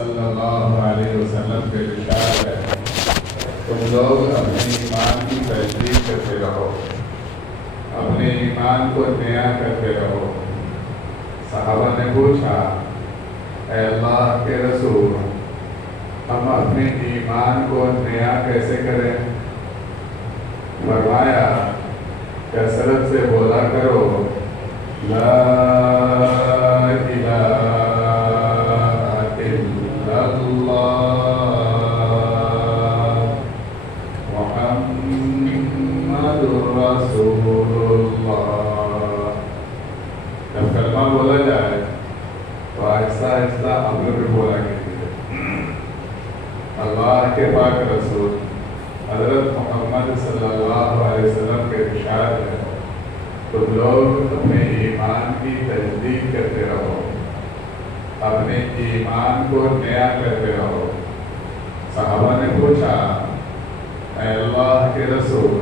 صلی اللہ علیہ وسلم کے ارشاد ہے تم لوگ اپنے ایمان کی تجدید کرتے رہو، اپنے ایمان کو نیا کرتے رہو۔ صحابہ نے پوچھا اے اللہ کے رسول ہم اپنے ایمان کو نیا کیسے کریں؟ فرمایا کثرت سے بولا کرو لا الہ الا اللہ محمد رسول اللہ۔ جب کلمہ بولا جائے تو آہستہ آہستہ عمل بھی بولا کیجیے۔ اللہ کے پاک رسول حضرت محمد صلی اللہ علیہ وسلم کے ارشاد ہے تم لوگ اپنے ایمان کی تجدید کرتے رہو، اپنے ایمان کو نیا کرتے رہو۔ صحابہ نے پوچھا اے اللہ کے رسول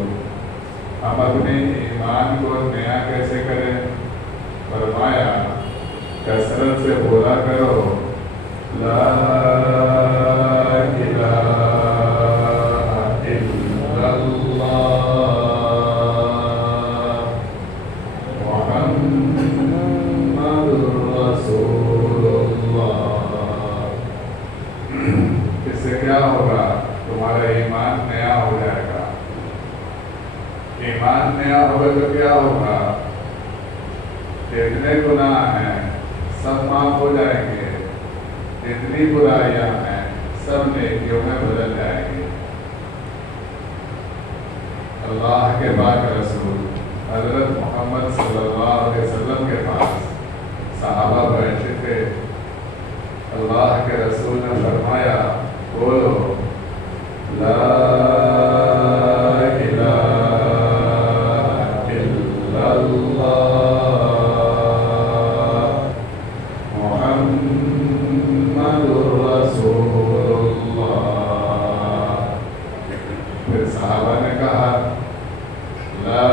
ہم اپنے ایمان کو نیا کیسے کریں؟ فرمایا کثرت سے بولا کرو لا الہ الا اللہ محمد رسول اللہ۔ اس سے کیا ہوگا؟ تمہارا ایمان نیا ہو جائے گا۔ ایمان نیا ہوگا تو کیا ہوگا؟ جتنے گناہ ہیں سب معاف ہو جائیں گے، جتنی برائیاں ہیں سب نیکیوں میں بدل جائیں گی۔ اللہ کے پاک رسول حضرت محمد صلی اللہ علیہ وسلم کے پاس صحابہ بیٹھے تھے۔ اللہ کے رسول نے فرمایا بولو لا الہ الا اللہ محمد رسول اللہ۔ پھر صحابہ نے کہا لا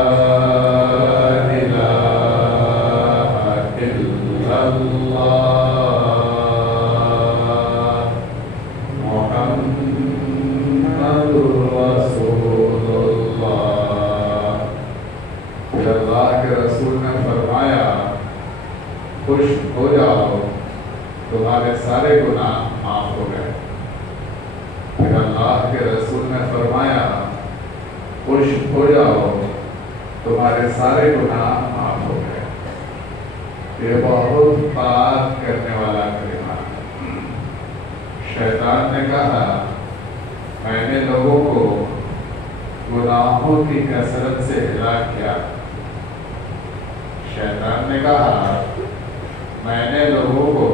الہ الا اللہ محمد رسول اللہ۔ پھر اللہ کے رسول نے فرمایا خوش ہو جاؤ تمہارے سارے گناہ معاف ہو گئے۔ پھر اللہ کے رسول نے فرمایا خوش ہو جاؤ تمہارے سارے گناہ معاف ہو گئے۔ یہ بہت پاک کرنے والا کلمہ ہے۔ شیطان نے کہا میں نے لوگوں کو گناہوں کی کثرت سے ہلاک کیا۔ شیطان نے کہا میں نے لوگوں کو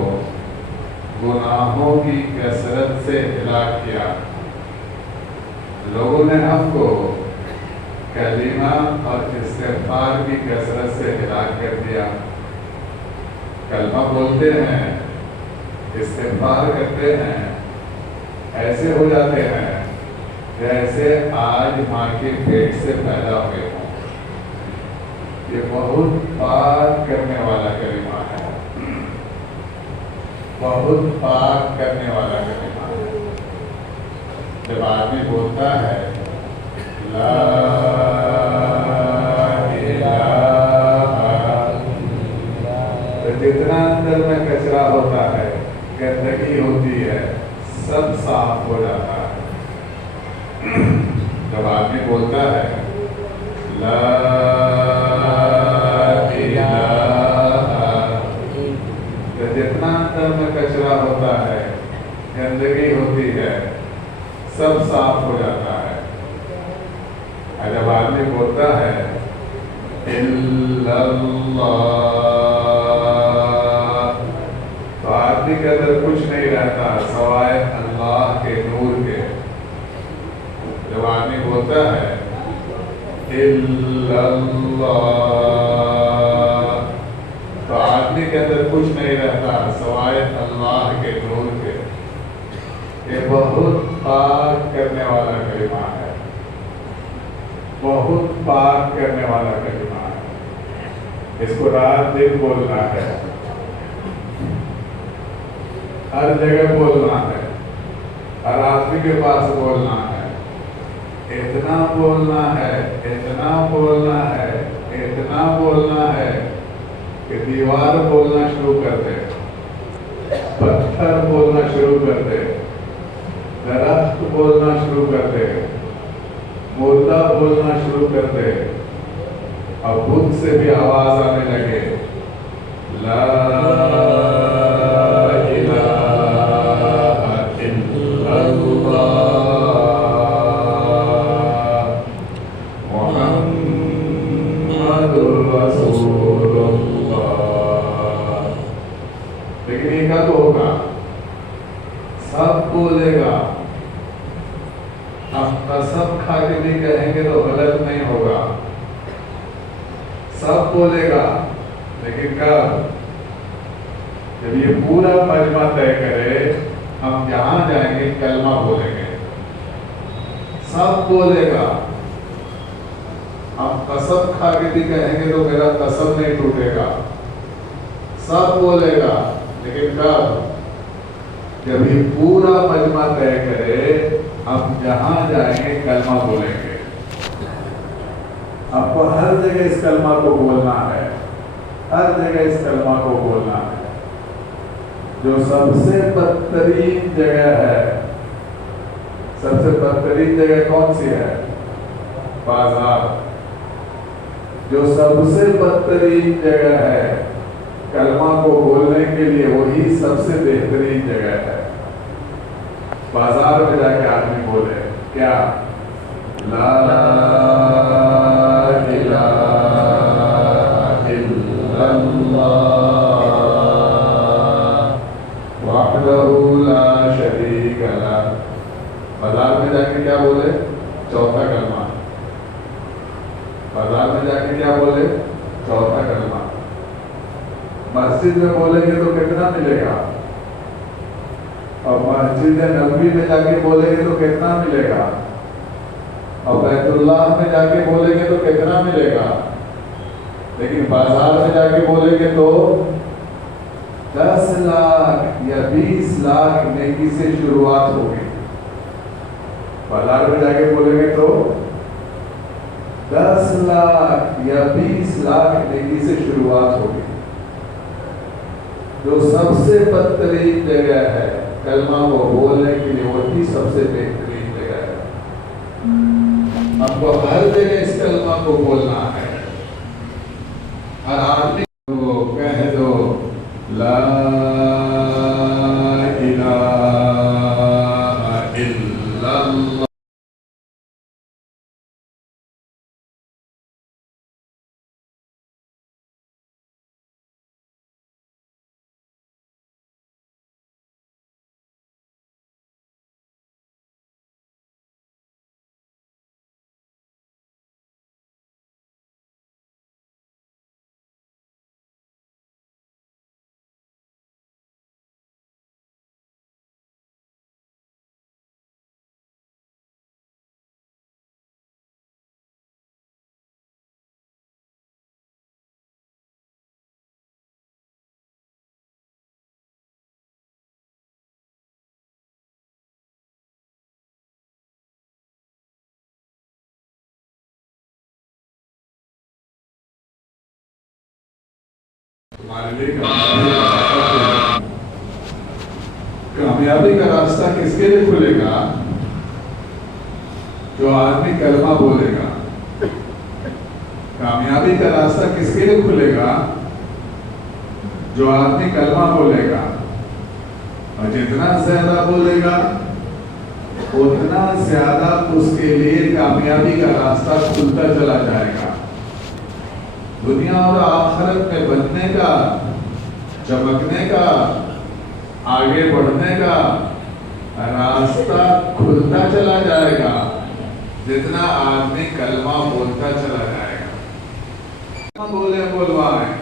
گناہوں کی کثرت سے ہلاک کیا۔ لوگوں نے ہم کو کلمہ اور استغفار کی کثرت سے ہلاک کر دیا۔ کلمہ بولتے ہیں، استغفار کرتے ہیں، ایسے ہو جاتے ہیں جیسے آج ماں کے پیٹ سے پیدا ہوئے ہوں۔ یہ بہت پاک کرنے والا کلمہ ہے، بہت پاک کرنے والا کلمہ ہے۔ جب آدمی بولتا ہے لا الہ، تو جتنا اندر میں کچرا ہوتا ہے، گندگی ہوتی ہے، سب صاف ہو جاتا ہے۔ جب آدمی بولتا ہے لا الہ، تو جتنا اندر میں کچرا ہوتا ہے، گندگی ہوتی ہے، سب صاف ہو جاتا ہے۔ اور جب آدمی بولتا ہے الا اللہ، تو آدمی کے اندر کچھ نہیں رہتا سوائے اللہ کے نور کے۔ جب آدمی بولتا ہے الا اللہ، تو آدمی کے اندر کچھ نہیں رہتا سوائے اللہ کے نور کے۔ یہ بہت پاک کرنے والا کلمہ ہے، بہت پاک کرنے والا کلمہ ہے۔ اس کو رات دن بولنا ہے۔ ہر جگہ بولنا ہے، ہر آدمی کے پاس بولنا ہے، اتنا بولنا ہے، اتنا بولنا ہے، اتنا بولنا ہے کہ دیوار بولنا شروع کر دے، پتھر بولنا شروع کر دے، درخت بولنا شروع کر دے، مردہ بولنا شروع کر دے، اور خود سے بھی آواز آنے لگے، لا الہ الا اللہ محمد رسول اللہ۔ لیکن یہ کب ہوگا؟ سب بولے گا، ہم قسم کھا کے بھی کہیں گے تو غلط نہیں ہوگا، سب بولے گا، لیکن کب؟ جب یہ پورا مجمع طے کرے ہم جہاں جائیں گے کلمہ بولیں گے، سب بولے گا، ہم قسم کھا کے بھی کہیں گے تو میرا قسم نہیں ٹوٹے گا، سب بولے گا، لیکن کب؟ جب یہ پورا مجمع طے کرے ہم جہاں جائیں گے کلمہ بولیں گے۔ آپ کو ہر جگہ اس کلمہ کو بولنا ہے، ہر جگہ اس کلمہ کو بولنا ہے۔ جو سب سے بدترین جگہ ہے، سب سے بدترین جگہ کون سی ہے؟ بازار۔ جو سب سے بدترین جگہ ہے کلمہ کو بولنے کے لیے، وہی سب سے بہترین جگہ ہے۔ بازار میں جا کے آدمی بولے کیا؟ لا الہ الا اللہ وحدہ لا شریک لہ۔ بازار میں جا کے کیا بولے؟ چوتھا کلمہ۔ بازار میں جا کے کیا بولے؟ چوتھا کلمہ۔ مسجد میں بولیں گے تو کتنا ملے گا؟ اور مسجد نبوی میں جا کے بولیں گے تو کتنا ملے گا؟ اور بیت اللہ میں جا کے بولیں گے تو کتنا ملے گا؟ لیکن بازار میں جا کے بولیں گے تو 10 لاکھ یا 20 لاکھ نیکی سے شروعات ہوگی۔ بازار میں جا کے بولیں گے تو 10 لاکھ یا 20 لاکھ نیکی سے شروعات ہوگی۔ جو سب سے بدترین جگہ ہے کلمہ کو بولنے کے لیے، وہی سب سے بہترین جگہ ہے۔ آپ کو ہر جگہ اس کلمہ کو بولنا ہے، ہر آدمی کو کہہ دو لا الہ الا اللہ۔ کامیابی کا راستہ کس کے لیے کھلے گا؟ جو آدمی کلمہ بولے گا۔ کامیابی کا راستہ کس کے لیے کھلے گا؟ جو آدمی کلمہ بولے گا، اور جتنا زیادہ بولے گا اتنا زیادہ اس کے لیے کامیابی کا راستہ کھلتا چلا جائے گا۔ دنیا اور آخرت میں بننے کا، چمکنے کا، آگے بڑھنے کا راستہ کھلتا چلا جائے گا جتنا آدمی کلمہ بولتا چلا جائے گا۔ کلمہ بولے بلوائیں،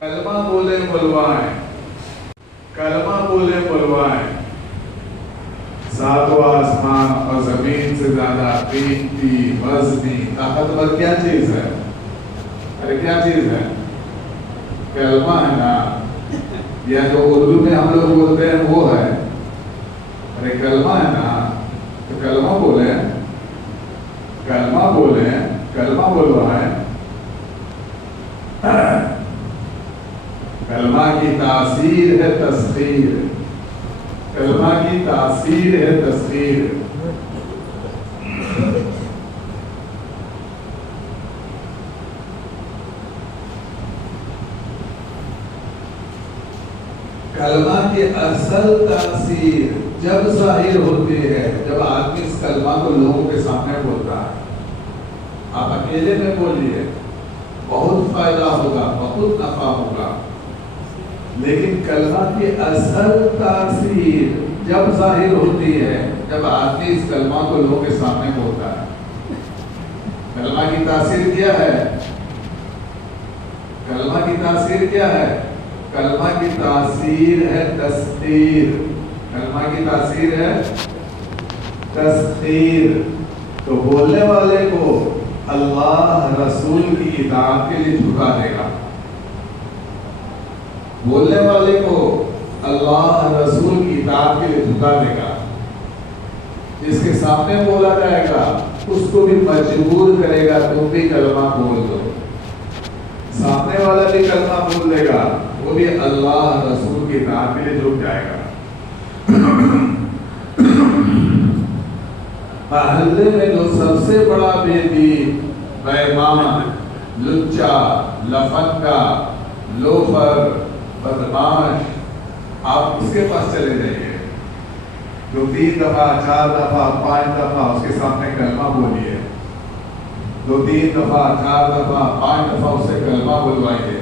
کلمہ بولے بلوائیں، کلمہ بولے بلوائیں۔ ساتواں آسمان اور زمین سے زیادہ قیمتی، وزنی، طاقتور کیا چیز ہے؟ ارے کیا چیز ہے؟ کلمہ ہے نا۔ یا جو اردو میں ہم لوگ بولتے ہیں وہ ہے. ارے کلمہ ہے نا تو کلمہ بولیں، کلمہ بولیں، کلمہ بولوائیں. کلمہ کی تاثیر ہے تسخیر، کلمہ کی تاثیر ہے تسخیر. کلمہ کی اصل تاثیر جب ظاہر ہوتی ہے جب آدمی اس کلمہ کو لوگوں کے سامنے بولتا ہے. آپ اکیلے میں بولیے، بہت فائدہ ہوگا، بہت نفع ہوگا. لیکن کلمہ کی اصل تاثیر جب ظاہر ہوتی ہے جب آدمی اس کلمہ کو لوگوں کے سامنے بولتا ہے. کلمہ کی تاثیر کیا ہے؟ کلمہ کی تاثیر کیا ہے؟ کلمہ کی تاثیر ہے تسخیر. کلمہ کی تاثیر ہے تسخیر. تو بولنے والے کو اللہ رسول کی اطاعت کے لیے جھکا دے گا. بولنے والے کو اللہ رسول کی اطاعت کے لیے جھکا دے گا. جس کے سامنے بولا جائے گا اس کو بھی مجبور کرے گا تم بھی کلمہ بول دو. سامنے والا بھی کلمہ بول دے گا، وہ بھی اللہ رسول کی اطاعت کے لیے جھک جائے گا. محلے میں جو سب سے بڑا بے دین، بیمان، لچا، لفنگا، لوفر، بدماش، آپ اس کے پاس چلے جائیے جو 3 دفعہ 4 دفعہ 5 دفعہ اس کے سامنے کلمہ بولیے. 2-3 دفعہ 4 دفعہ 5 دفعہ اس سے کلمہ بلوائیے.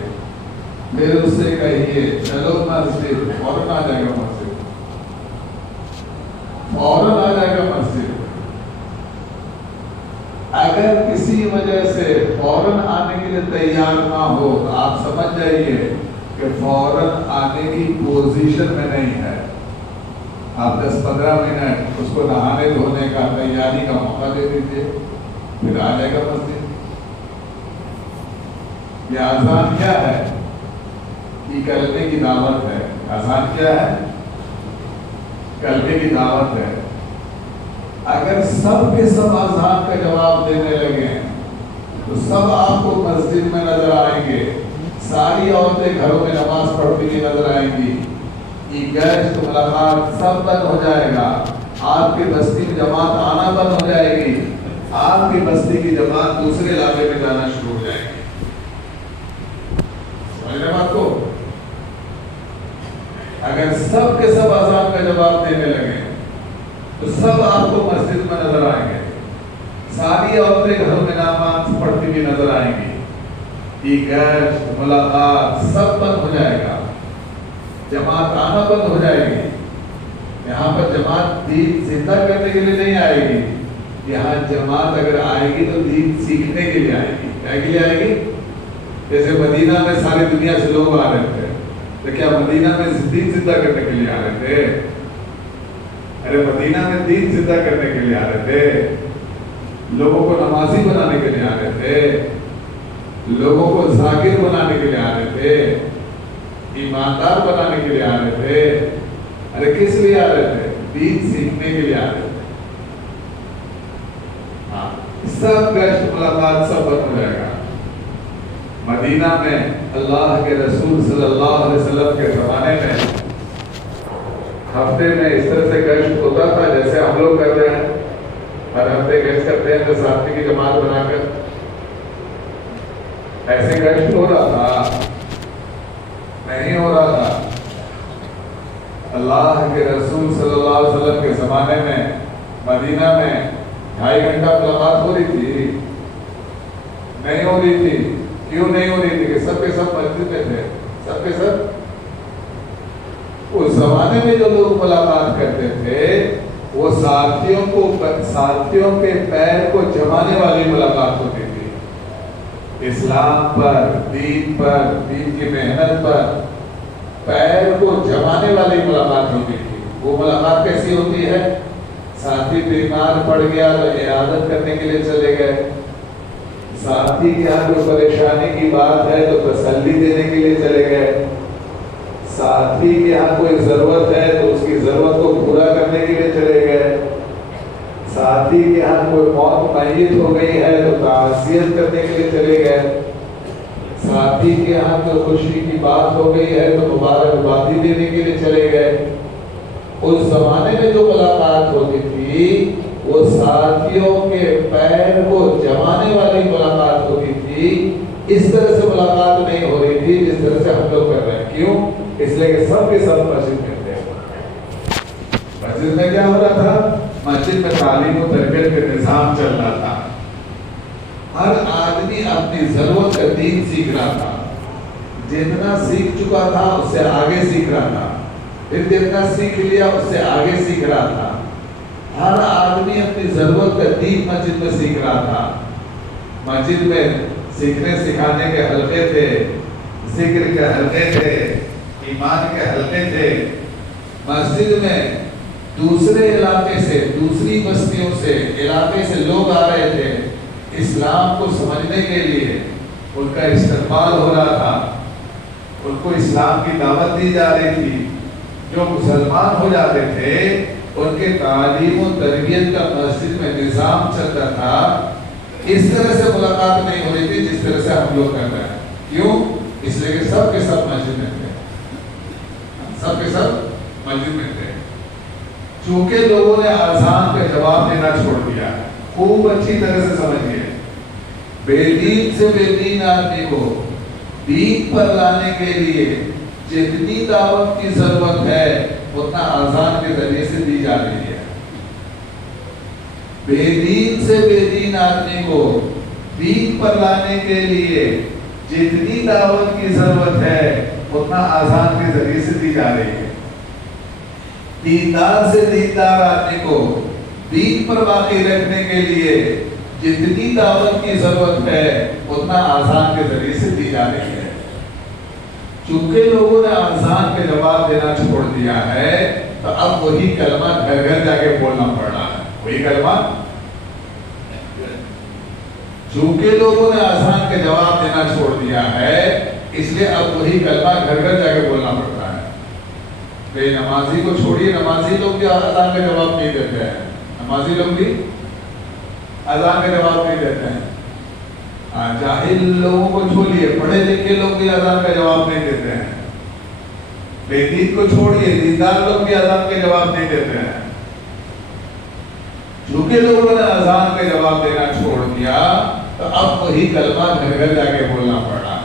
پھر اس سے کہیے چلو مسجد، فوراً آ جائے گا مسجد، فوراً آ جائے گا مسجد. اگر کسی وجہ سے فوراً آنے کے لیے تیار نہ ہو تو آپ سمجھ جائیے کہ فوراً آنے کی پوزیشن میں نہیں ہے. آپ 10-15 منٹ اس کو نہانے دھونے کا تیاری کا موقع دے دیجیے، پھر آ جائے گا مسجد. یہ آزان کیا ہے؟ یہ کلمے کی دعوت ہے. آزان کیا ہے؟ کلمے کی دعوت ہے. اگر سب کے سب آزان کا جواب دینے لگے تو سب آپ کو مسجد میں نظر آئیں گے. ساری عورتیں گھروں میں نماز پڑھتی ہوئی نظر آئیں گی. یہ گشت ملاقات سب بند ہو جائے گا. آپ کی بستی میں جماعت آنا بند ہو جائے گی. آپ کی بستی کی جماعت دوسرے علاقے میں جانا شروع ہو جائے گی. سمجھ رہے بات کو؟ اگر سب کے سب آزان کا جواب دینے لگے تو سب آپ کو مسجد میں نظر آئیں گے. ساری عورتیں گھروں میں نماز پڑھتی ہوئی نظر آئیں گی. یہ گشت ملاقات سب بند ہو جائے گا. جماعت آنا بند ہو جائے گی. یہاں پر جماعت دین زندہ کرنے کے لیے نہیں آئے گی. یہاں جماعت اگر آئے گی تو دین سیکھنے کے لیے آئے گی. کیا کے لیے آئے گی؟ جیسے مدینہ میں ساری دنیا سے لوگ آ رہے تھے تو کیا مدینہ میں دین زندہ کرنے کے لیے آ رہے تھے؟ ارے مدینہ میں دین زندہ کرنے کے لیے آ رہے تھے. لوگوں کو نمازی بنانے کے لیے آ رہے تھے. لوگوں کو ذاکر بنانے کے لیے آ رہے تھے. ایماندار بنانے کے لیے آ رہے تھے. ارے کس لیے آ رہے تھے؟ دین سیکھنے کے لیے آ رہے تھے. سب گشت ملاقات سب بند ہو جائے گا. مدینہ میں اللہ کے رسول صلی اللہ علیہ وسلم کے زمانے میں ہفتے میں اس طرح سے گشت ہوتا تھا جیسے ہم لوگ کر رہے ہیں. ہر ہفتے گشت کرتے ہیں 10 آدمی کی جماعت بنا کر. ایسے گشت ہو رہا تھا؟ نہیں ہو رہا تھا. اللہ کے رسول صلی اللہ علیہ وسلم کے زمانے میں مدینہ میں 2.5 گھنٹہ ملاقات ہو رہی تھی؟ نہیں ہو رہی تھی. کیوں نہیں ہو رہی تھی؟ کہ سب کے سب مسجد میں تھے. سب کے سب اس زمانے میں جو لوگ ملاقات کرتے تھے وہ ساتھیوں کے پیر کو جمانے والی ملاقات ہوتی تھی. اسلام پر، دین کی محنت پر پیر کو جمانے والی ملاقات ہوتی تھی. وہ ملاقات کیسی ہوتی ہے؟ ساتھی بیمار پڑ گیا تو عیادت کرنے کے لیے چلے گئے. ساتھی کے یہاں جو پریشانی کی بات ہے تو تسلی دینے کے لیے چلے گئے. ساتھی کے یہاں کوئی ضرورت ہے تو اس کی ضرورت کو پورا کرنے کے لیے چلے گئے، ساتھی کے یہاں کوئی موت میت ہو گئی ہے تو تعزیت کرنے کے لیے چلے گئے، ساتھی کے یہاں کوئی خوشی کی بات ہو گئی ہے تو مبارکبادی دینے کے لیے چلے گئے۔ اس زمانے میں جو ملاقات ہوتی تھی وہ ساتھیوں کے پیر کو جمانے والی ملاقات ہوتی تھی، اس طرح سے ملاقات نہیں ہو رہی تھی جس طرح سے ہم لوگ کر رہے ہیں۔ کیوں؟ اس لیے کہ سب کے سب مسجد میں تھے۔ مسجد میں کیا ہو رہا تھا؟ مسجد میں تعلیم و تربیت کا نظام چل رہا تھا، ہر آدمی اپنی ضرورت کا دین سیکھ رہا تھا، جتنا سیکھ چکا تھا اس سے آگے سیکھ رہا تھا، پھر جتنا سیکھ لیا اس سے آگے سیکھ رہا تھا، ہر آدمی اپنی ضرورت کا دین مسجد میں سیکھ رہا تھا۔ مسجد میں سیکھنے سکھانے کے حلقے تھے، ذکر کے حلقے تھے، ایمان کے حلقے تھے۔ مسجد میں دوسرے علاقے سے، دوسری بستیوں سے، علاقے سے لوگ آ رہے تھے، اسلام کو سمجھنے کے لیے ان کا استقبال ہو رہا تھا، ان کو اسلام کی دعوت دی جا رہی تھی۔ جو مسلمان ہو جاتے تھے ان کے تعلیم و تربیت کا مسجد میں نظام چلتا تھا۔ اس طرح سے ملاقات نہیں ہو رہی تھی جس طرح سے ہم لوگ کر رہے ہیں۔ کیوں؟ اس لیے کہ سب کے سب مسجد میں تھے، سب کے سب مسجد میں تھے۔ چونکہ لوگوں نے اذان کا جواب دینا چھوڑ دیا، خوب اچھی طرح سے سمجھیے، بے دین سے بے دین آدمی کو دین پر لانے کے لیے جتنی دعوت کی ضرورت ہے اتنا اذان کے ذریعے سے دی جا رہی ہے۔ بے دین سے بے دین آدمی کو دین پر لانے کے لیے جتنی دعوت کی ضرورت ہے اتنا اذان کے ذریعے سے دی جا رہی ہے۔ دیندار سے دیندار آدمی کو دین پر باقی رکھنے کے لیے جتنی دعوت کی ضرورت ہے اتنا اذان کے ذریعے سے دی جا رہی ہے۔ چونکہ لوگوں نے اذان کے جواب دینا چھوڑ دیا ہے تو اب وہی کلمہ گھر گھر جا کے بولنا پڑ رہا ہے، وہی کلمہ۔ چونکہ لوگوں نے اذان کے جواب دینا چھوڑ دیا ہے اس لیے اب وہی کلمہ گھر گھر جا کے بولنا پڑتا ہے۔ بے نمازی کو چھوڑیے، نمازی لوگ بھی اذان کا جواب نہیں دیتے ہیں، نمازی لوگ بھی اذان کا جواب نہیں دیتے ہیں۔ جاہل لوگوں کو چھوڑیے، پڑھے لکھے لوگ بھی اذان کا جواب نہیں دیتے ہیں۔ بے دین کو چھوڑیے، دیندار لوگ بھی اذان کے جواب نہیں دیتے ہیں۔ چونکہ لوگوں نے اذان کا جواب دینا چھوڑ دیا تو اب وہی کلمہ گھر گھر جا کے بولنا پڑا۔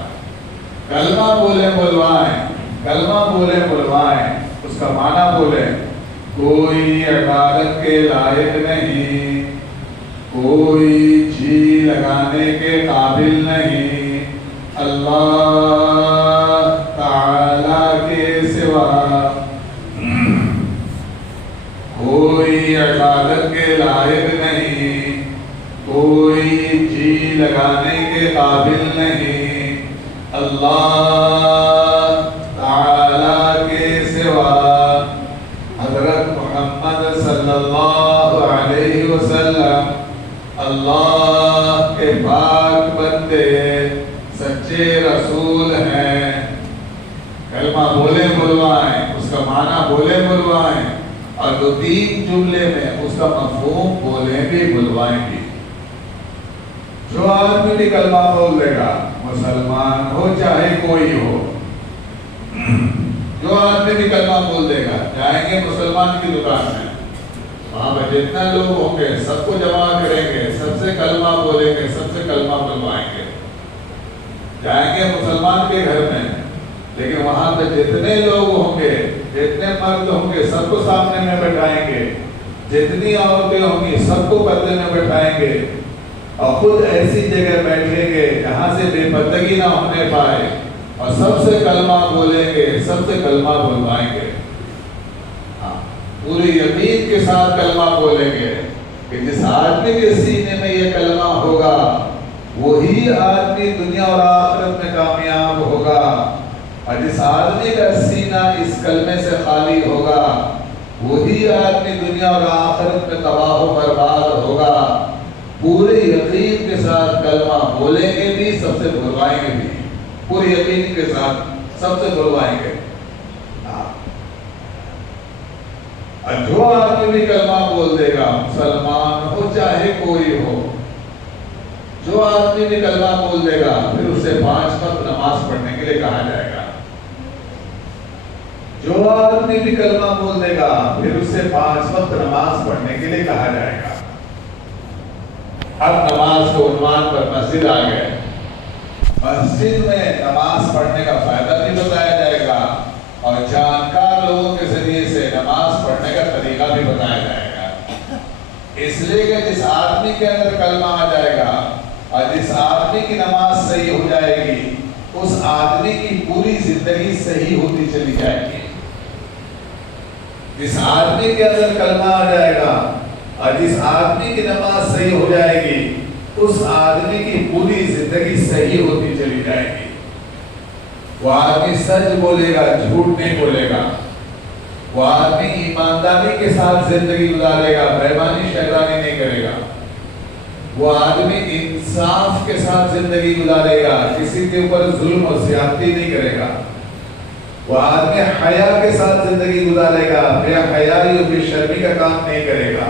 کلمہ بولے بلوائیں، کلمہ بولے بلوائیں، اس کا معنی بولے۔ کوئی عبادت کے لائق نہیں، کوئی جی لگانے کے قابل نہیں، اللہ تعالی کے سوا کوئی عبادت کے لائق نہیں، کوئی جی لگانے کے قابل نہیں، اللہ تعالی کے سوا۔ حضرت محمد صلی اللہ علیہ وسلم اللہ کے پاک بندے، سچے رسول ہیں۔ کلمہ بولے بلوائیں، اس کا معنی بولے بلوائیں، اور دو تین جملے میں اس کا مفہوم بولیں بھی بلوائیں بھی۔ جو آدمی بھی کلمہ بول دے گا، مسلمان ہو چاہے کوئی ہو، جو آدمی بھی کلمہ بول دے گا، جائیں گے مسلمان کی دکان میں، وہاں پہ جتنا لوگ ہوں گے سب کو جمع کریں گے، سب سے کلمہ بولیں گے، سب سے کلمہ بلوائیں گے۔ جائیں گے مسلمان کے گھر میں، لیکن وہاں پہ جتنے لوگ ہوں گے، جتنے مرد ہوں گے سب کو سامنے میں بٹھائیں گے، جتنی عورتیں ہوں گی سب کو پردے میں بٹھائیں گے، اور خود ایسی جگہ بیٹھیں گے جہاں سے بے پردگی نہ ہونے پائے، اور سب سے کلمہ بولیں گے، سب سے کلمہ بلوائیں گے۔ پوری یقین کے ساتھ کلمہ بولیں گے کہ جس آدمی کے سینے میں یہ کلمہ ہوگا وہی آدمی دنیا اور آخرت میں کامیاب ہوگا، اور جس آدمی کا سینہ اس کلمے سے خالی ہوگا وہی آدمی دنیا اور آخرت میں تباہ و برباد ہوگا۔ پورے یقین کے ساتھ کلمہ بولیں گے بھی، سب سے بلوائیں گے بھی، پورے یقین کے ساتھ سب سے بلوائیں گے۔ اور جو آدمی بھی کلمہ بول دے گا، مسلمان ہو چاہے کوئی ہو، جو آدمی بھی کلمہ بول دے گا پھر اسے 5 وقت نماز پڑھنے کے لیے کہا جائے گا۔ جو آدمی بھی کلمہ بول دے گا پھر اسے 5 وقت نماز پڑھنے کے لیے کہا جائے گا۔ اب نماز کو عنوان پر مسجد آ گئے، مسجد میں نماز پڑھنے کا فائدہ بھی بتایا جائے گا اور جانکار لوگوں کے ذریعے سے نماز پڑھنے کا طریقہ بھی بتایا جائے گا، اس لیے کہ جس آدمی کے اندر کلمہ آ جائے گا اور جس آدمی کی نماز صحیح ہو جائے گی اس آدمی کی پوری زندگی صحیح ہوتی چلی جائے گی۔ جس آدمی کے اندر کلمہ آ جائے گا اور جس آدمی کی نماز صحیح ہو جائے گی اس آدمی کی پوری زندگی صحیح ہوتی چلی جائے گی۔ وہ آدمی سچ بولے گا، جھوٹ نہیں بولے گا، وہ آدمی ایمانداری کے ساتھ زندگی گزارے گا، بےایمانی شیطانی نہیں کرے گا، وہ آدمی انصاف کے ساتھ زندگی گزارے گا، کسی کے اوپر ظلم و زیادتی نہیں کرے گا، وہ آدمی حیا کے ساتھ زندگی گزارے گا، بے حیائی و بے شرمی کا کام نہیں کرے گا۔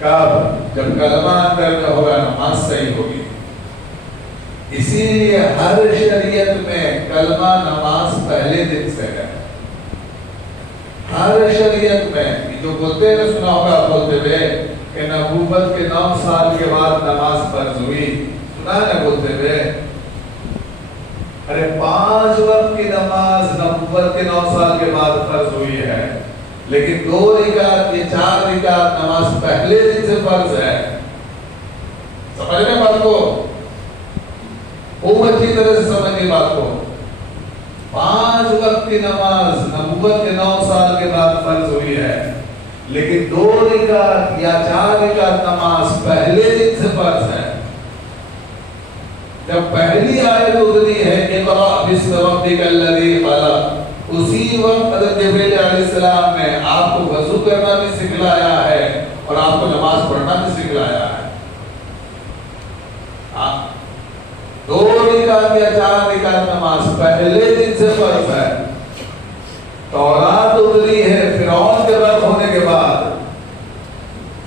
کب؟ جب کلمہ اندر میں ہوگا، نماز صحیح ہوگی۔ اسی لیے ہر شریعت میں کلمہ نماز پہلے دن سے ہے، ہر شریعت میں۔ جو بولتے ہیں سنا ہوگا بولتے ہوئے کہ نبوت کے 9 سال کے بعد نماز فرض ہوئی، سنا ہے بولتے ہوئے؟ ارے 5 وقت کی نماز نبوت کے 9 سال کے بعد فرض ہوئی ہے، لیکن 2 رکعت یا 4 رکعت نماز پہلے دن سے فرض ہے۔ سمجھ رہے بات کو؟ خوب اچھی طرح سے سمجھیں بات کو۔ 5 وقت کی نماز نبوت کے 9 سال کے بعد فرض ہوئی ہے، لیکن 2 رکعت یا 4 رکعت نماز پہلے دن سے فرض ہے۔ جب پہلی آیت اتری ہے اقرأ باسم ربک الذی خلق، اسی وقت حضرت جبرائیل علیہ السلام نے آپ کو وضو کرنا بھی سکھلایا ہے اور آپ کو نماز پڑھنا بھی سکھلایا ہے۔ 2 رکعت یا 4 رکعت نماز پہلے دن سے فرض ہے۔ تورات اتری ہے فرعون کے غرق ہونے کے بعد،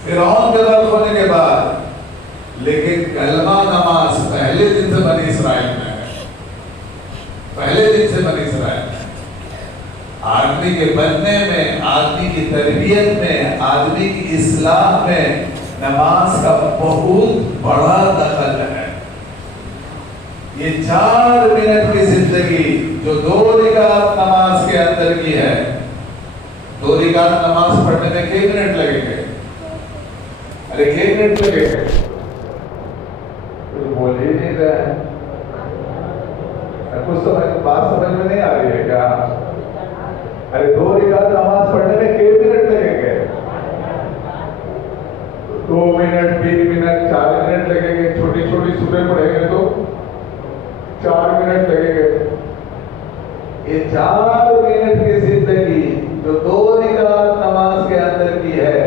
فرعون کے غرق ہونے کے بعد، لیکن کلمہ نماز پہلے دن سے بنی اسرائیل میں ہے، پہلے دن سے بنی اسرائیل میں۔ آدمی کے بننے میں، آدمی کی تربیت میں، آدمی کی اصلاح میں نماز کا بہت بڑا دخل ہے۔ یہ 4 منٹ کی زندگی جو 2 رکعت نماز کے اندر کی ہے، 2 رکعت نماز پڑھنے میں کئی منٹ لگے گے؟ ارے کئی منٹ لگے گے؟ کچھ بول ہی نہیں رہے ہیں، کچھ بات سمجھ میں نہیں آ رہی ہے کیا؟ ارے 2 رکعت نماز پڑھنے میں کئی منٹ لگیں گے؟ 2 منٹ، 3 منٹ، 4 منٹ لگیں گے۔ چھوٹی چھوٹی سوریں پڑھیں گے تو 4 منٹ لگیں گے۔ یہ 4 منٹ کی زندگی جو 2 رکعت نماز کے اندر کی ہے،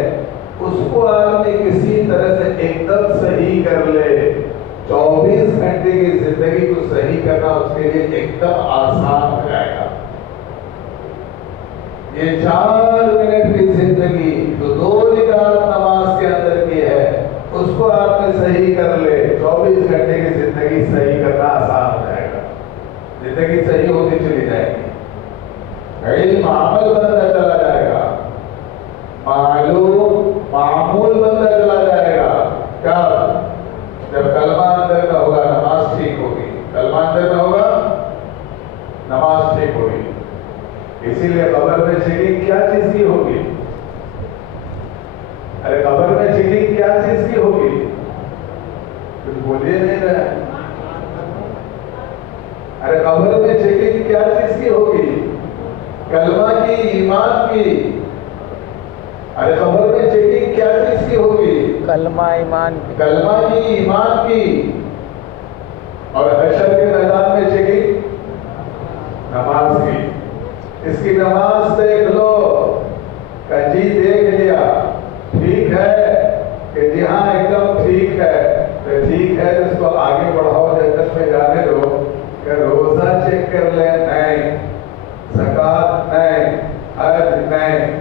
اس کو آدمی کسی طرح سے ایک دم صحیح کر لے، 24 گھنٹے کی زندگی کو صحیح کرنا اس کے لیے ایک دم آسان ہو جائے گا۔ یہ 4 منٹ کی زندگی جو 2 رکعت نماز کے اندر کی ہے، اس کو آپ نے صحیح کر لے، 24 گھنٹے کی زندگی صحیح کرنا آسان ہو جائے گا، زندگی صحیح ہوتی چلی جائے گی۔ علم عمل بنتا چلا جائے گا، معلوم معمول بنتا چلا جائے گا۔ کب؟ جب کلمہ اندر میں ہوگا، نماز ٹھیک ہوگی۔ کلمہ اندر میں ہوگا، نماز ٹھیک ہوگی۔ اسی لیے قبر میں چیکنگ کیا چیز کی ہوگی؟ ارے قبر میں چیکنگ کیا چیز کی ہوگی؟ کچھ بولیے نہیں رہے۔ ارے قبر میں چیکنگ کیا چیز کی ہوگی؟ کلمہ کی، ایمان کی۔ ارے قبر میں چیکنگ کیا چیز کی ہوگی؟ کلمہ ایمان، کلمہ کی، ایمان کی۔ اور حشر کے میدان میں چیکنگ نماز کی۔ اس کی نماز دیکھ لو کہ جی دیکھ لیا، ٹھیک ہے کہ جی ہاں ایک دم ٹھیک ہے، تو ٹھیک ہے اس کو آگے بڑھاؤ، جنت میں جانے دو۔ کہ روزہ چیک کر لیں، نہیں، زکوٰۃ نہیں، حج نہیں،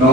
9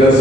10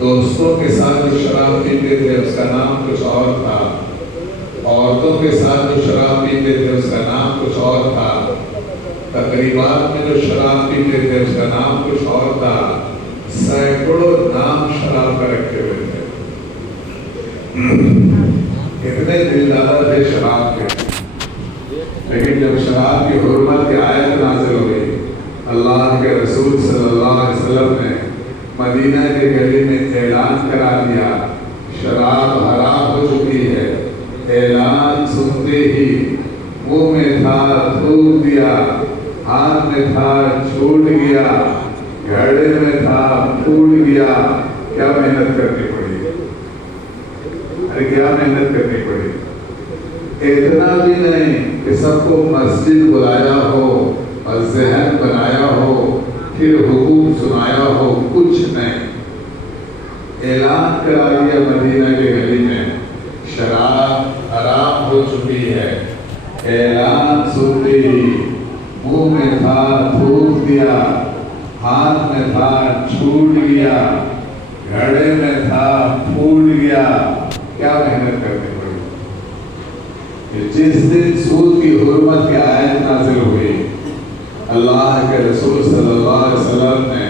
دوستوں کے ساتھ جو شراب پیتے تھے اس کا نام کچھ اور تھا، عورتوں کے ساتھ جو شراب پیتے تھے اس کا نام کچھ اور تھا، تقریبات میں جو شراب پیتے تھے اس کا نام کچھ اور تھا، سینکڑوں نام شراب کا رکھے ہوئے تھے۔ کتنے دلدار تھے شراب کے، لیکن جب شراب کی حرمت کی آیت نازل ہو گئی، اللہ کے رسول صلی اللہ علیہ وسلم نے مدینہ کے گلی میں اعلان کرا دیا شراب حرام ہو چکی ہے۔ اعلان سنتے ہی منہ میں تھا تھوک دیا، ہاتھ میں تھا چھوٹ گیا، گھڑے میں تھا پھوٹ گیا۔ کیا محنت کرنی پڑی، ارے کیا محنت کرنی پڑی۔ اتنا بھی نہیں کہ سب کو مسجد بلایا ہو اور ذہن بنایا ہو، پھر حکم سنایا ہو، کچھ نہیں۔ اعلان کرا دیا مدینہ کے گلی میں شراب حرام ہو چکی ہے۔ اعلان سنتے ہی منہ میں تھا تھوک دیا، ہاتھ میں تھا چھوٹ گیا، گھڑے میں تھا پھوٹ گیا۔ کیا محنت کرنی پڑی۔ جس دن سود کی حرمت کی آیت نازل ہوئی، اللہ کے رسول صلی اللہ علیہ وسلم نے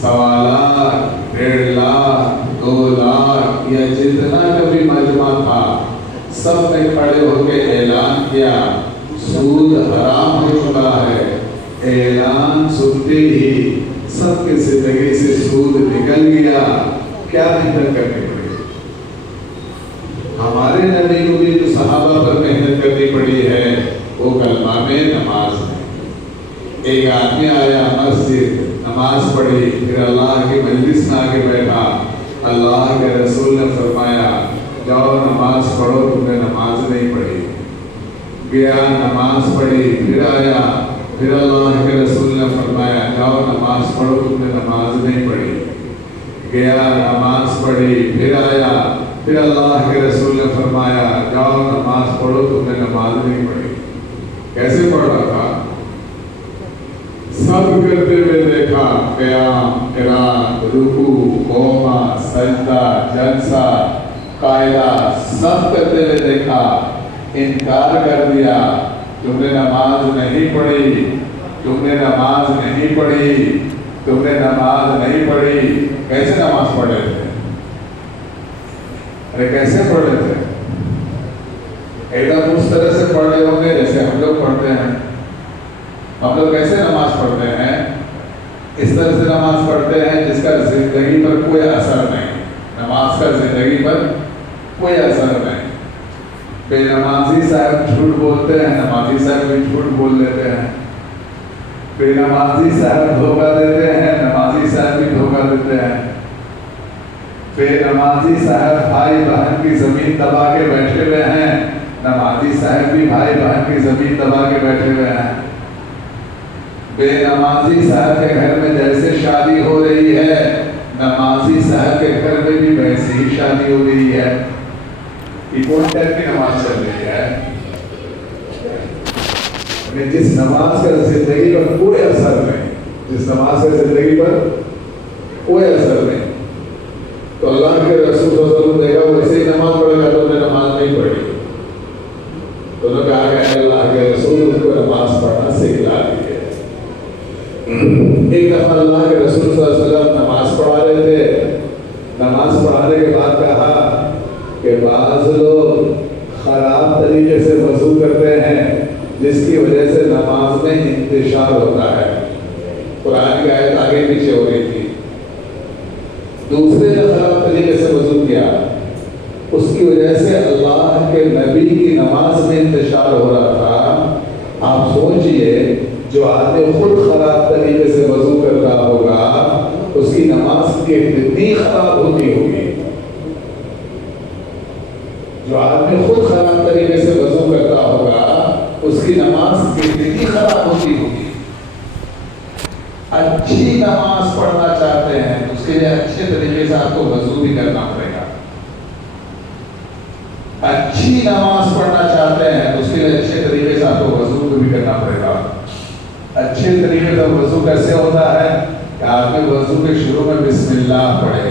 1.25 لاکھ، 1.5 لاکھ، 2 لاکھ یا جتنا کبھی مجمع تھا سب نے کھڑے ہو کے اعلان کیا سود حرام ہو چکا ہے۔ اعلان سنتے ہی سب کی زندگی سے سود نکل گیا۔ کیا محنت کرنی پڑی۔ ہمارے نبی کو بھی جو صحابہ پر محنت کرنی پڑی ہے وہ کلمہ میں، نماز میں۔ ایک آدمی آیا مسجد، نماز پڑھی، پھر اللہ کی مجلس میں آ کے بیٹھا۔ اللہ کے رسول نے فرمایا جاؤ نماز پڑھو، تم نے نماز نہیں پڑھی۔ گیا نماز پڑھی، پھر آیا، پھر اللہ کے رسول نے فرمایا جاؤ نماز پڑھو، تم نے نماز نہیں پڑھی۔ گیا نماز پڑھی، پھر آیا، پھر اللہ کے رسول نے فرمایا جاؤ نماز پڑھو، تم نے نماز نہیں پڑھی۔ کیسے پڑھ رہا تھا؟ سب کرتے ہوئے دیکھا، قیام، قرات، رکوع، قوما، سجدہ، جلسہ، قاعدہ، سب کرتے ہوئے دیکھا، انکار کر دیا۔ تم نے نماز نہیں پڑھی، تم نے نماز نہیں پڑھی، تم نے نماز نہیں پڑھی۔ کیسے نماز پڑھ رہے تھے؟ ارے کیسے پڑھ رہے تھے؟ ایک دم اس طرح سے پڑھ رہے ہوں گے جیسے ہم لوگ پڑھتے ہیں۔ ہم لوگ کیسے نماز پڑھتے ہیں؟ اس طرح سے نماز پڑھتے ہیں جس کا زندگی پر کوئی اثر نہیں۔ نماز کا زندگی پر کوئی اثر نہیں۔ بے نمازی صاحب جھوٹ بولتے ہیں، نمازی صاحب بھی جھوٹ بول لیتے ہیں۔ بے نمازی صاحب دھوکہ دیتے ہیں، نمازی صاحب بھی دھوکہ دیتے ہیں۔ بے نمازی صاحب بھائی بہن کی زمین دبا کے بیٹھے ہوئے ہیں، نمازی صاحب بھی بھائی بہن کی زمین دبا کے بیٹھے ہوئے ہیں۔ بے نمازی صاحب کے گھر میں جیسے شادی ہو رہی ہے، نمازی صاحب کے گھر میں بھی ویسی ہی شادی ہو رہی ہے۔ یہ کون ٹائپ کی نماز چل رہی ہے؟ جس نماز کا زندگی پر کوئی اثر نہیں، جس نماز کا زندگی پر کوئی اثر نہیں، تو اللہ کے رسول صلی اللہ علیہ وسلم دیکھا ویسے ہی نماز پڑھے گا، تو نے نماز نہیں پڑھی۔ تو انہوں نے کہا کہ اللہ کے رسول ان کو نماز پڑھنا سکھلا دیجیے۔ ایک دفعہ اللہ کے رسول صلی اللہ علیہ وسلم نماز پڑھا رہے تھے۔ نماز پڑھانے کے بعد کہا کہ بعض لوگ خراب طریقے سے وضو کرتے ہیں جس کی وجہ سے نماز میں انتشار ہوتا ہے۔ قرآن کی آیت آگے پیچھے ہو رہی تھی۔ دوسرے نے خراب طریقے سے وضو کیا، اس کی وجہ سے اللہ کے نبی کی نماز میں انتشار ہو رہا تھا۔ آپ سوچئے جو آدمی خود خراب طریقے سے وضو کر رہا ہوگا اس کی نماز کتنی خراب ہوتی ہوگی۔ جو آدمی خود خراب طریقے سے وضو کرتا ہوگا اس کی نماز کتنی خراب ہوتی ہوگی۔ اچھی نماز پڑھنا چاہتے ہیں تو اس کے لیے اچھے طریقے سے آپ کو وضو بھی کرنا پڑے گا۔ اچھی نماز پڑھنا چاہتے ہیں تو اس کے لیے اچھے طریقے سے آپ کو وضو بھی کرنا پڑے گا۔ اچھے طریقے سے وضو کیسے ہوتا ہے کہ آپ نے وضو کے شروع میں بسم اللہ پڑھے،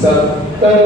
70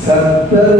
70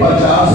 50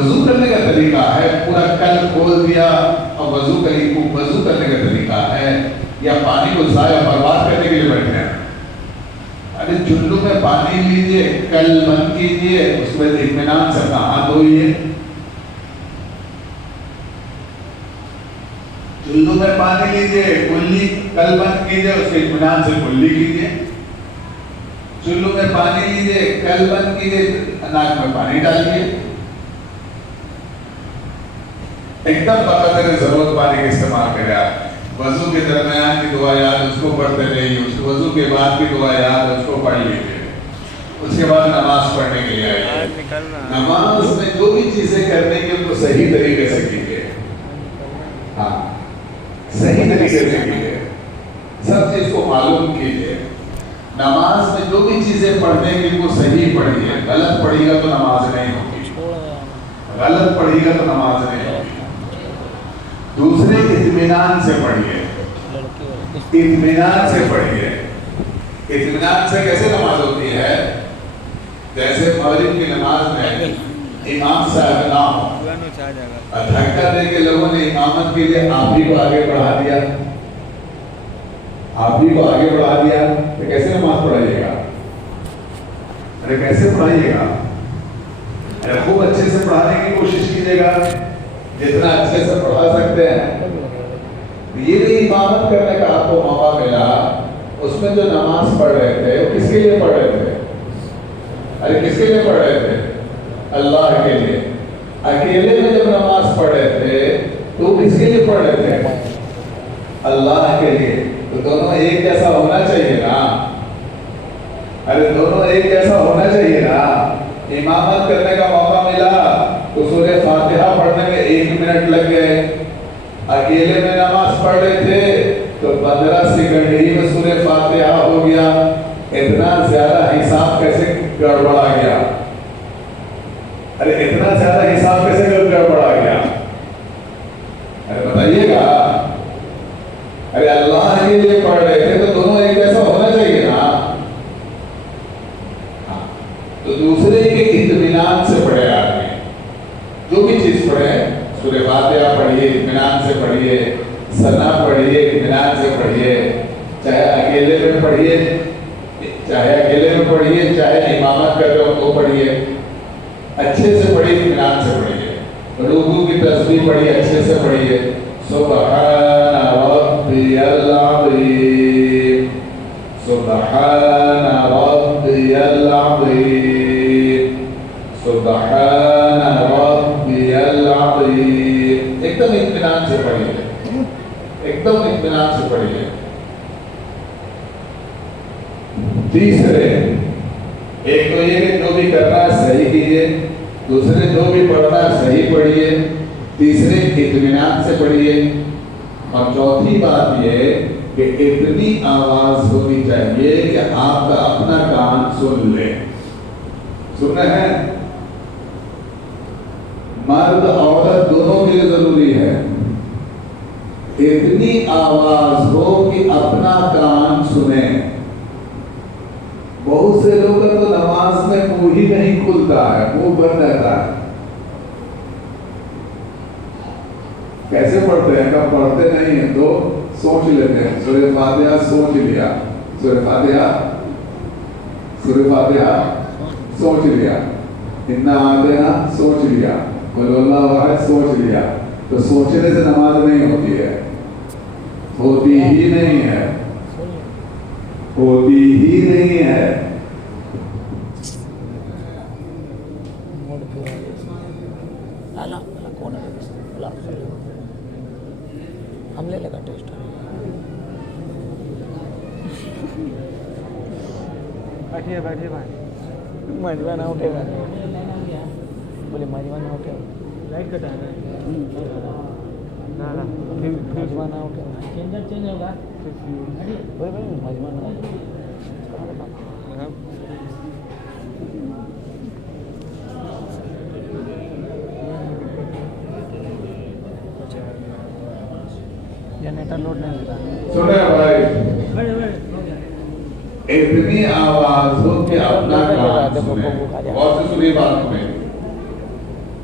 وضو کرنے کا طریقہ ہے پورا کل کھول دیا اور وضو کرنے کا طریقہ ہے یا پانی کو ضائع برباد کرنے کے لیے بیٹھے ہیں؟ ارے چلو میں پانی لیجئے، کل بند کیجئے، اس میں اطمینان سے اپنا ہاتھ دھوئیے. چلو میں پانی لیجئے، کلی کل بند کیجئے، اس کے اطمینان سے کلی کیجئے. چلو میں پانی لیجئے، کل بند کیجئے، ناک میں پانی ڈالیے. ایک دم بقدر ضرورت پانی کا استعمال کرے. آپ وضو کے درمیان کی دعا یاد اس کو پڑھتے رہیے، اس وضو کے بعد کی دعا یاد اس کو پڑھ لیجیے. اس کے بعد نماز پڑھنے کے لیے آئیے. نماز میں جو بھی چیزیں کرنے کی ان کو صحیح طریقے سے کیجیے. ہاں صحیح طریقے سے کیجیے، سب چیز کو معلوم کیجیے. نماز میں جو بھی چیزیں پڑھنے کی ان کو صحیح پڑھیے. غلط پڑھیے گا تو نماز نہیں ہوگی، غلط پڑھیے گا تو نماز نہیں ہوگی. دوسرے اطمینان سے پڑھیے، اطمینان سے پڑھیے. اطمینان سے کیسے نماز ہوتی ہے؟ جیسے مغرب کی نماز میں امام صاحب نہ ہو، دھکا دے کے لوگوں نے امامت کے لیے آپ ہی کو آگے بڑھا دیا، آپ ہی کو آگے بڑھا دیا، تو کیسے نماز پڑھائیے گا؟ ارے کیسے پڑھائیے گا؟ ارے خوب اچھے سے پڑھانے کی کوشش کیجیے گا، جتنا اچھے سے پڑھا سکتے ہیں. یہ نہیں امامت کرنے کا آپ کو موقع ملا، اس میں جو نماز پڑھ رہے تھے وہ کس کے لیے پڑھ رہے تھے؟ ارے کس کے لیے پڑھ رہے تھے؟ اللہ کے لیے. اکیلے میں جب نماز پڑھ رہے تھے تو کس کے لیے پڑھ رہے تھے؟ اللہ کے لیے. تو دونوں ایک جیسا ہونا چاہیے نا. ارے دونوں ایک جیسا ہونا چاہیے نا. امامت کرنے کا موقع ملا تو سورہ فاتحہ پڑھنے میں 1 منٹ لگ گئے. اکیلے میں نماز پڑھ رہے تھے تو 15 سیکنڈ ہی میں سورہ فاتحہ ہو گیا. اتنا زیادہ حساب کیسے گڑبڑا گیا؟ ارے اتنا زیادہ حساب کیسے گڑبڑا گیا؟ ارے بتائیے گا. ارے اللہ کے لیے پڑھ رہے تھے تو دونوں ایک جیسا ہونا چاہیے نا. تو دوسرے کے اطمینان سے پڑھے آدمی. جو بھی چیز پڑھے، سورہ فاتحہ پڑھیے اطمینان سے پڑھیے، ثنا پڑھیے اطمینان سے پڑھیے. چاہے اکیلے میں پڑھیے، چاہے امامت کر رہے ہو تو پڑھیے. اچھے سے پڑھیے، اطمینان سے پڑھیے. رکوع کی تسبیح پڑھیے، اچھے سے پڑھیے. سبحان ربی العظیم، سبحان ربی العظیم، سبحان ربی العظیم. ایک دم اطمینان سے پڑھیے، ایک دم اطمینان سے پڑھیے. تیسرے، ایک تو یہ کہ جو بھی کرنا ہے صحیح کیجیے. دوسرے جو بھی پڑھنا ہے صحیح پڑھیے. تیسرے اطمینان سے پڑھیے. اور چوتھی بات یہ کہ اتنی آواز ہونی چاہیے کہ آپ کا اپنا کان سن لے. سن رہے ہیں؟ مرد عورت دونوں کے لیے ضروری ہے. اتنی آواز ہو کہ اپنا کان سنیں. بہت سے لوگ تو نماز میں منہ ہی نہیں کھلتا ہے، منہ بند رہتا ہے. کیسے پڑھتے ہیں؟ کب پڑھتے نہیں ہیں تو سوچ لیتے ہیں. سورہ فاتحہ سوچ لیا، سورہ فاتحہ سوچ لیا، اتنا آتینا سوچ لیا، قل اللہ احد سوچ لیا. تو سوچنے سے نماز نہیں ہوتی ہے، ہوتی ہی نہیں ہے، ہوتی ہی نہیں ہے. ہم لے لگا ٹیسٹ. بیٹھیے بھائی. مجمع نہ اٹھے گا، بولے مجمع نہ اٹھے گا. لائٹ کٹا ہے نا، مجمع نہ اٹھے گا، چینج ہوگا. مجمع نہ اٹھے گا. جنریٹر لوڈ نہیں ہوتا. سنیں بھائی، اتنی آواز ہو کہ اپنا کان سنیں. اور سے سنیے بات میں،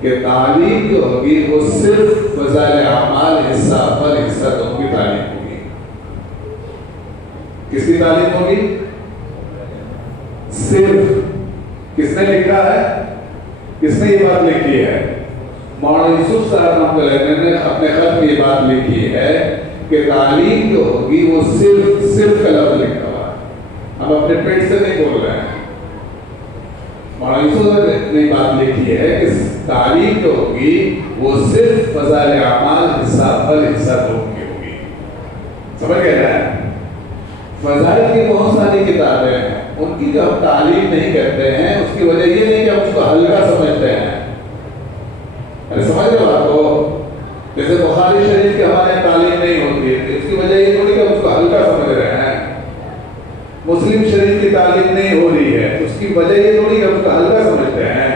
کہ تعلیم جو ہوگی وہ صرف فضائل اعمال حصہ اول حصہ دو کی تعلیم ہوگی. کس کی تعلیم ہوگی؟ صرف. کس نے لکھا ہے؟ کس نے یہ بات لکھی ہے؟ مولانا یوسف صاحب رحمۃ اللہ علیہ نے اپنے خط میں یہ بات لکھی ہے کہ تعلیم جو ہوگی وہ صرف کا لفظ لکھا ہوا ہے. ہم اپنے پیٹ سے نہیں بول رہے ہیں. مولانا یوسف صاحب نے بات لکھی ہے کہ تعلیم جو ہوگی وہ صرف فضائل اعمال حصہ اول حصہ دو کی ہوگی. سمجھ گئے نا؟ فضائل کی بہت ساری کتابیں ہیں، ان کی جو ہم تعلیم نہیں کرتے ہیں اس کی وجہ یہ نہیں کہ ہم اس کو ہلکا سمجھتے ہیں. سمجھ رہے بات کو؟ جیسے بخاری شریف کی ہمارے یہاں تعلیم نہیں ہوتی ہے، اس کی وجہ یہ تھوڑی کہ ہم اس کو ہلکا سمجھ رہے ہیں. مسلم شریف کی تعلیم نہیں ہو رہی ہے، اس کی وجہ یہ تھوڑی کہ ہم اس کو ہلکا سمجھتے ہیں،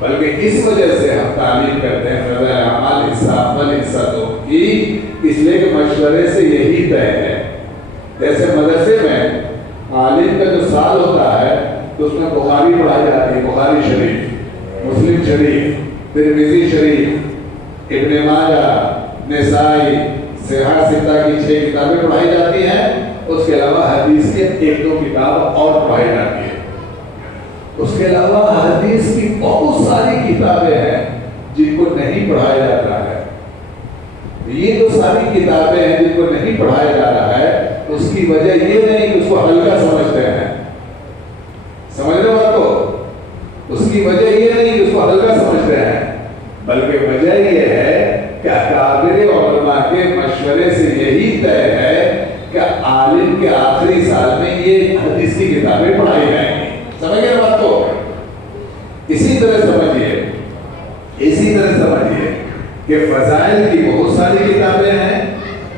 بلکہ اس وجہ سے ہم تعلیم کرتے ہیں فضائل اعمال حصہ اول حصہ دو کی، اس لیے کہ مشورے سے یہی طے ہے. جیسے مدرسے میں عالم کا جو سال ہوتا ہے تو اس میں بخاری پڑھائی جاتی ہے، بخاری شریف، مسلم شریف، ترمذی شریف، ابن ماجہ، نسائی، صحیح ستہ کی 6 کتابیں پڑھائی جاتی ہیں. اس کے علاوہ حدیث کی 1-2 کتاب اور پڑھائی جاتی ہے. اس کے علاوہ حدیث کی بہت ساری کتابیں ہیں جن کو نہیں پڑھایا جاتا ہے. یہ جو ساری کتابیں ہیں جن کو نہیں پڑھایا جا رہا ہے اس کی وجہ یہ نہیں کہ اس کو ہلکا سمجھتے ہیں. سمجھ رہے بات کو؟ اس کی وجہ یہ نہیں کہ اس کو ہلکا سمجھتے ہیں، بلکہ وجہ یہ ہے کہ اکابر علماء کے مشورے سے یہی طے ہے کہ عالم کے آخری سال میں یہ حدیث کی کتابیں پڑھائی جائیں گی. سمجھ گئے بات کو؟ اسی طرح سمجھیے کہ فضائل کی بہت ساری کتابیں ہیں،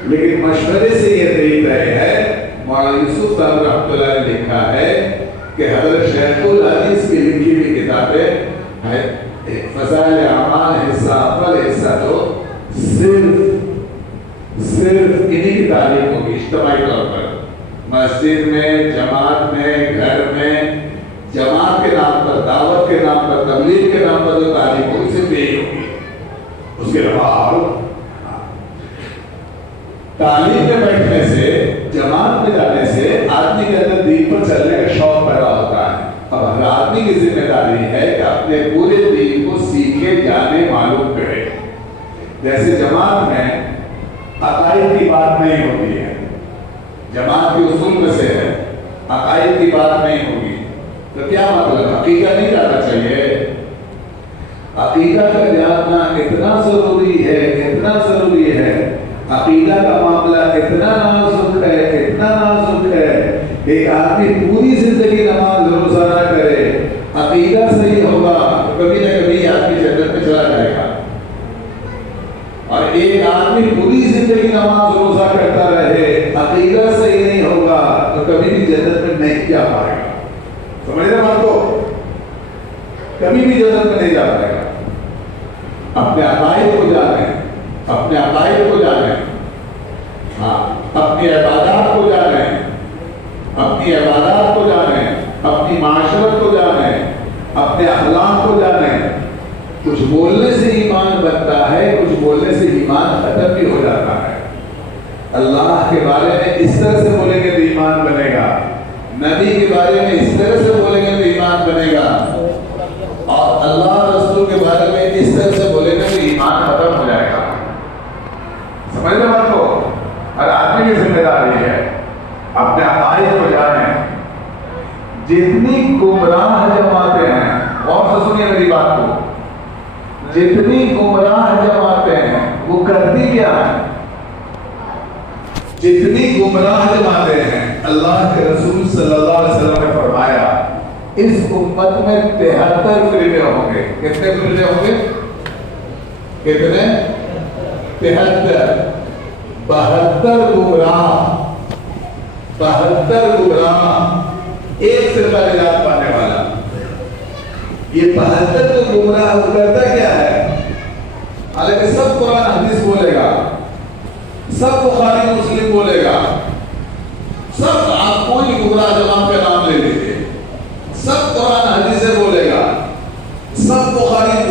لیکن مشورے سے یہ طے ہے. مولانا یوسف صاحب رحمۃ اللہ نے لکھا ہے کہ حضرت شیخ الحدیث کی لکھی ہوئی کتابیں فضائل اعمال حصہ اول حصہ دو صرف انہی کی تعلیم ہوگی اجتماعی طور پر. مسجد میں، جماعت میں، گھر میں، جماعت کے نام پر، دعوت کے نام پر، تبلیغ کے نام پر جو تعلیم ہوگی صرف یہی ہوگی. اس کے علاوہ تعلیم میں بیٹھنے سے، جماعت میں جانے سے آدمی کے اندر دین پر چلنے کا شوق پیدا ہوتا ہے. اب ہر آدمی کی ذمہ داری ہے کہ اپنے پورے دین کو سیکھے، جانے، معلوم کرے. جیسے جماعت میں عقائد کی بات نہیں ہوتی ہے، جماعت کے اصول میں سے ہے عقائد کی بات نہیں ہوگی، تو کیا مطلب؟ عقیدہ نہیں جانا چاہیے. عقیدہ کا جاننا اتنا ضروری ہے، عقیدہ کا معاملہ اتنا نازک ہے. ایک آدمی پوری زندگی نماز روزہ نہ کرے، عقیدہ صحیح ہوگا تو کبھی نہ کبھی آدمی جنت میں چلا جائے گا. اور ایک آدمی پوری زندگی نماز روزہ کرتا رہے، عقیدہ صحیح نہیں ہوگا تو کبھی بھی جنت میں نہیں جا پائے گا. سمجھ رہے بات کو؟ کبھی بھی جنت میں نہیں جا پائے گا. اپنے عقائد کو جانیں، ہاں، اپنی عبادات کو جانیں، اپنی معاشرت کو جانیں، اپنے اخلاق کو جانیں. کچھ بولنے سے ایمان بنتا ہے، کچھ بولنے سے ایمان ختم بھی ہو جاتا ہے. اللہ کے بارے میں اس طرح سے بولیں گے تو ایمان بنے گا، نبی کے بارے میں اس طرح سے بولیں گے تو ایمان بنے گا، اور اللہ رسول کے بارے میں اس طرح سے بولیں گے تو ایمان ختم ہو جائے گا. سمجھ رہے بات کو؟ ہر آدمی کی ذمہ داری ہے اپنے عقائد کو جانیں. جتنی گمراہ جماعتیں ہیں، غور سے سنیے میری بات کو، جتنی گمراہ جماعتیں ہیں وہ کرتی کیا ہیں؟ جتنی گمراہ جماعتیں ہیں، اللہ کے رسول صلی اللہ علیہ وسلم نے فرمایا اس امت میں 73 فرقے ہوں گے. کتنے فرقے ہوں گے؟ کتنے؟ 73. 72 گمراہ، ایک فرقہ نجات پانے والا. یہ 72 جو گمراہ وہ کرتا کیا ہے؟ حالانکہ سب قرآن حدیث بولے گا، سب بخاری مسلم بولے گا، سب، آپ کوئی گمراہ جماعت کا نام لے لیجیے، سب قرآن حدیث بولے گا، سب بخاری